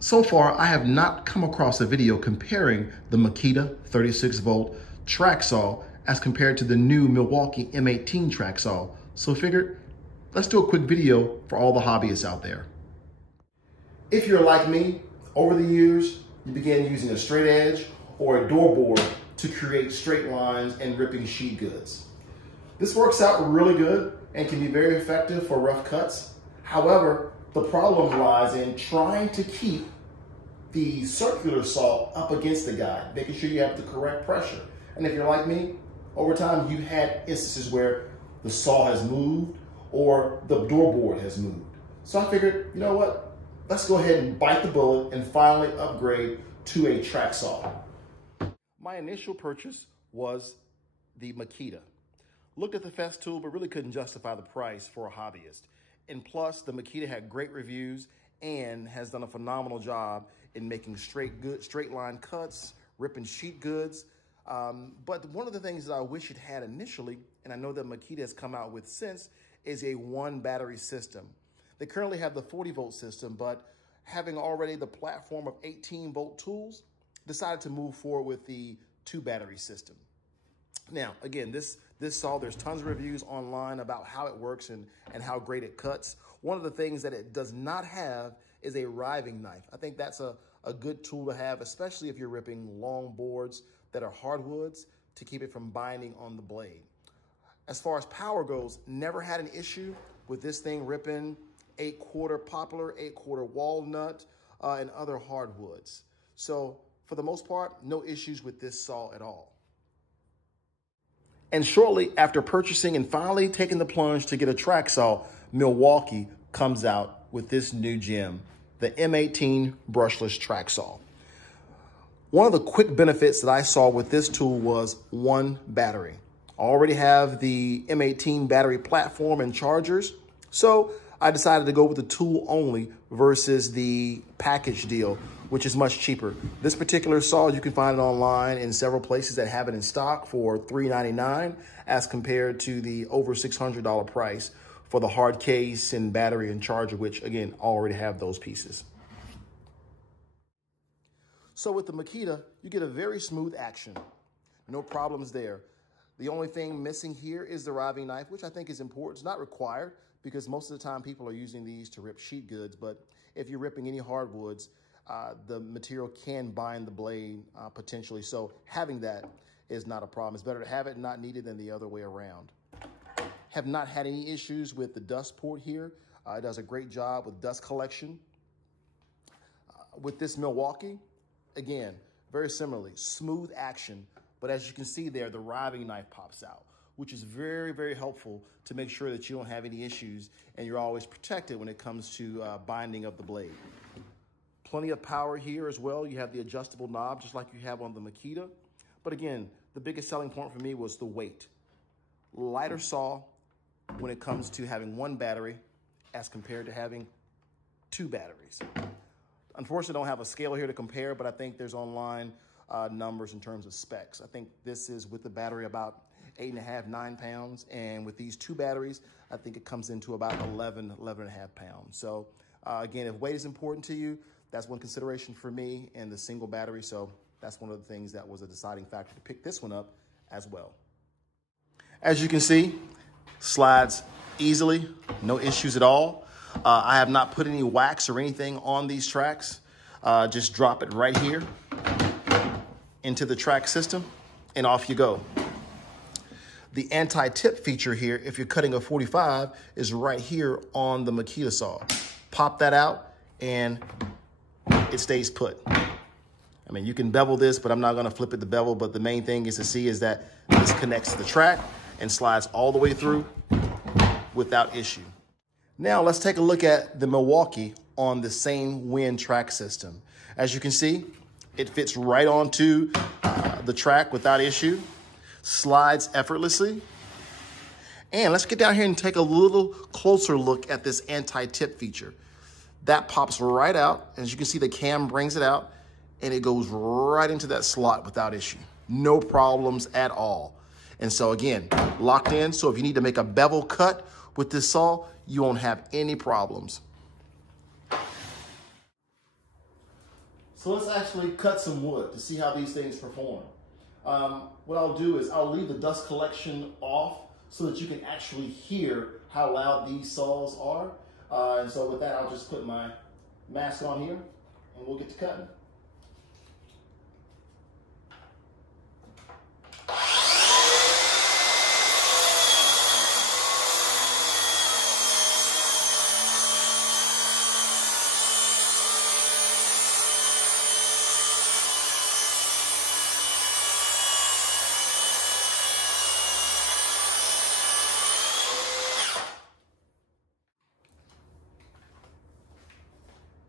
So far, I have not come across a video comparing the Makita 36-volt track saw as compared to the new Milwaukee M18 track saw. So I figured, let's do a quick video for all the hobbyists out there. If you're like me, over the years, you began using a straight edge or a door board to create straight lines and ripping sheet goods. This works out really good and can be very effective for rough cuts. However, the problem lies in trying to keep the circular saw up against the guide, making sure you have the correct pressure. And if you're like me, over time you've had instances where the saw has moved or the door board has moved. So I figured, you know what? Let's go ahead and bite the bullet and finally upgrade to a track saw. My initial purchase was the Makita. Looked at the Festool, but really couldn't justify the price for a hobbyist. And plus, the Makita had great reviews and has done a phenomenal job in making straight line cuts, ripping sheet goods. But one of the things that I wish it had initially, and I know that Makita has come out with since, is a 1 battery system. They currently have the 40-volt system, but having already the platform of 18-volt tools, decided to move forward with the 2 battery system. Now, again, this saw, there's tons of reviews online about how it works and how great it cuts. One of the things that it does not have is a riving knife. I think that's a good tool to have, especially if you're ripping long boards that are hardwoods, to keep it from binding on the blade. As far as power goes, never had an issue with this thing ripping 8-quarter poplar, 8-quarter walnut, and other hardwoods. So for the most part, no issues with this saw at all. And shortly after purchasing and finally taking the plunge to get a track saw, Milwaukee comes out with this new gem, the M18 brushless track saw. One of the quick benefits that I saw with this tool was 1 battery. I already have the M18 battery platform and chargers, so I decided to go with the tool only versus the package deal, which is much cheaper. This particular saw, you can find it online in several places that have it in stock for $3.99 as compared to the over $600 price for the hard case and battery and charger, which again, already have those pieces. So with the Makita, you get a very smooth action. No problems there. The only thing missing here is the riving knife, which I think is important. It's not required because most of the time people are using these to rip sheet goods, but if you're ripping any hardwoods, the material can bind the blade potentially. So having that is not a problem. It's better to have it and not need it than the other way around. Have not had any issues with the dust port here. It does a great job with dust collection. With this Milwaukee, again, very similarly, smooth action. But as you can see there, the riving knife pops out, which is very, very helpful to make sure that you don't have any issues and you're always protected when it comes to binding of the blade. Plenty of power here as well. You have the adjustable knob just like you have on the Makita. But again, the biggest selling point for me was the weight. Lighter saw when it comes to having 1 battery as compared to having 2 batteries. Unfortunately, I don't have a scale here to compare, but I think there's online numbers in terms of specs. I think this is with the battery about 8.5, 9 pounds. And with these 2 batteries, I think it comes into about 11.5 pounds. So again, if weight is important to you, that's one consideration for me and the single battery. So that's one of the things that was a deciding factor to pick this one up as well. As you can see, slides easily, no issues at all. I have not put any wax or anything on these tracks. Just drop it right here into the track system and off you go. The anti-tip feature here, if you're cutting a 45, is right here on the Makita saw. Pop that out and it stays put. I mean, you can bevel this, but I'm not gonna flip it to bevel, but the main thing is to see is that this connects to the track and slides all the way through without issue. Now let's take a look at the Milwaukee on the same wind track system. As you can see, it fits right onto the track without issue, slides effortlessly. And let's get down here and take a little closer look at this anti-tip feature. That pops right out. As you can see, the cam brings it out and it goes right into that slot without issue. No problems at all. And so again, locked in. So if you need to make a bevel cut with this saw, you won't have any problems. So let's actually cut some wood to see how these things perform. What I'll do is I'll leave the dust collection off so that you can actually hear how loud these saws are. And so with that, I'll just put my mask on here and we'll get to cutting.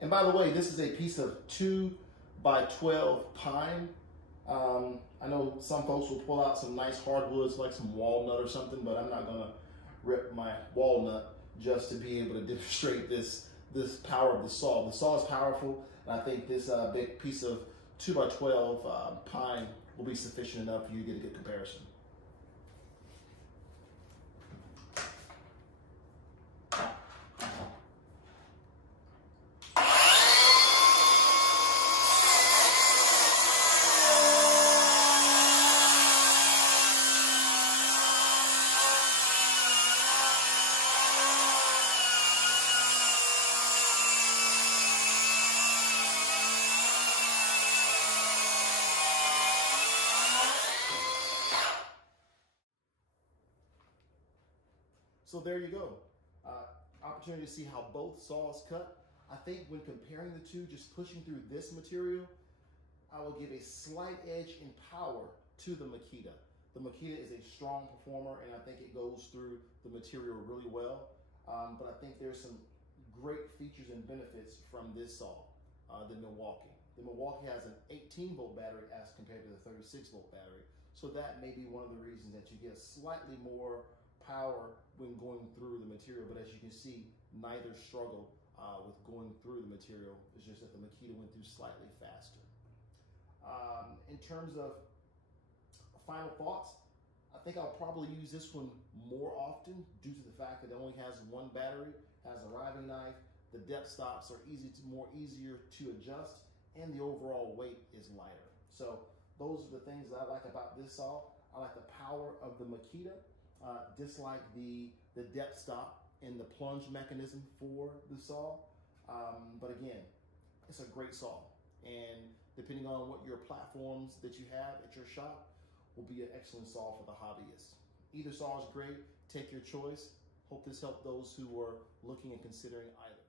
And by the way, this is a piece of 2x12 pine. I know some folks will pull out some nice hardwoods like some walnut or something, but I'm not gonna rip my walnut just to be able to demonstrate this power of the saw. The saw is powerful, and I think this big piece of 2x12 pine will be sufficient enough for you to get a good comparison. So there you go. Opportunity to see how both saws cut. I think when comparing the two, just pushing through this material, I will give a slight edge in power to the Makita. The Makita is a strong performer, and I think it goes through the material really well. But I think there's some great features and benefits from this saw, the Milwaukee. The Milwaukee has an 18-volt battery as compared to the 36-volt battery. So that may be one of the reasons that you get slightly more power when going through the material, but as you can see, neither struggle with going through the material. It's just that the Makita went through slightly faster. In terms of final thoughts, I think I'll probably use this one more often due to the fact that it only has one battery, has a riving knife, the depth stops are easier to adjust, and the overall weight is lighter. So those are the things that I like about this saw. I like the power of the Makita. Dislike the depth stop and the plunge mechanism for the saw. But again, it's a great saw. And depending on what your platforms that you have at your shop will be an excellent saw for the hobbyist. Either saw is great. Take your choice. Hope this helped those who are looking and considering either.